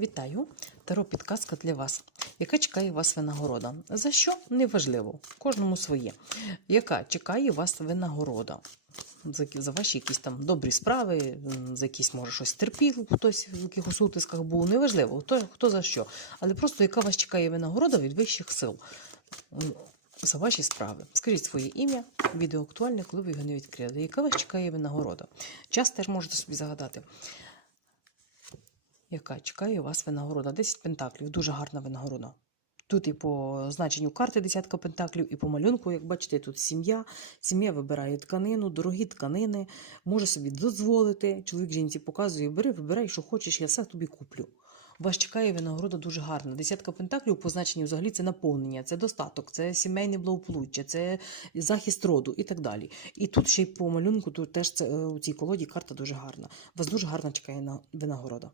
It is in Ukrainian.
Вітаю! Таро підказка для вас. Яка чекає вас винагорода? За що? Неважливо. Кожному своє. Яка чекає вас винагорода? За, ваші якісь там добрі справи, за якісь, може, щось терпів, хтось в якихось утисках був. Неважливо, хто, хто за що. Але просто яка вас чекає винагорода від вищих сил за ваші справи. Скажіть своє ім'я, відео актуальне, коли ви його не відкрили. Яка вас чекає винагорода? Час теж можете собі загадати. Яка чекає вас винагорода? 10 пентаклів, дуже гарна винагорода. Тут і по значенню карти десятка пентаклів, і по малюнку, як бачите, тут сім'я. Сім'я вибирає тканину, дорогі тканини, може собі дозволити. Чоловік жінці показує, бери, вибирай, що хочеш, я все тобі куплю. Вас чекає винагорода дуже гарна. Десятка пентаклів по значенню взагалі це наповнення, це достаток, це сімейне благополуччя, це захист роду і так далі. І тут ще й по малюнку, тут теж це, е, у цій колоді карта дуже гарна. Вас дуже гарна чекає на винагорода.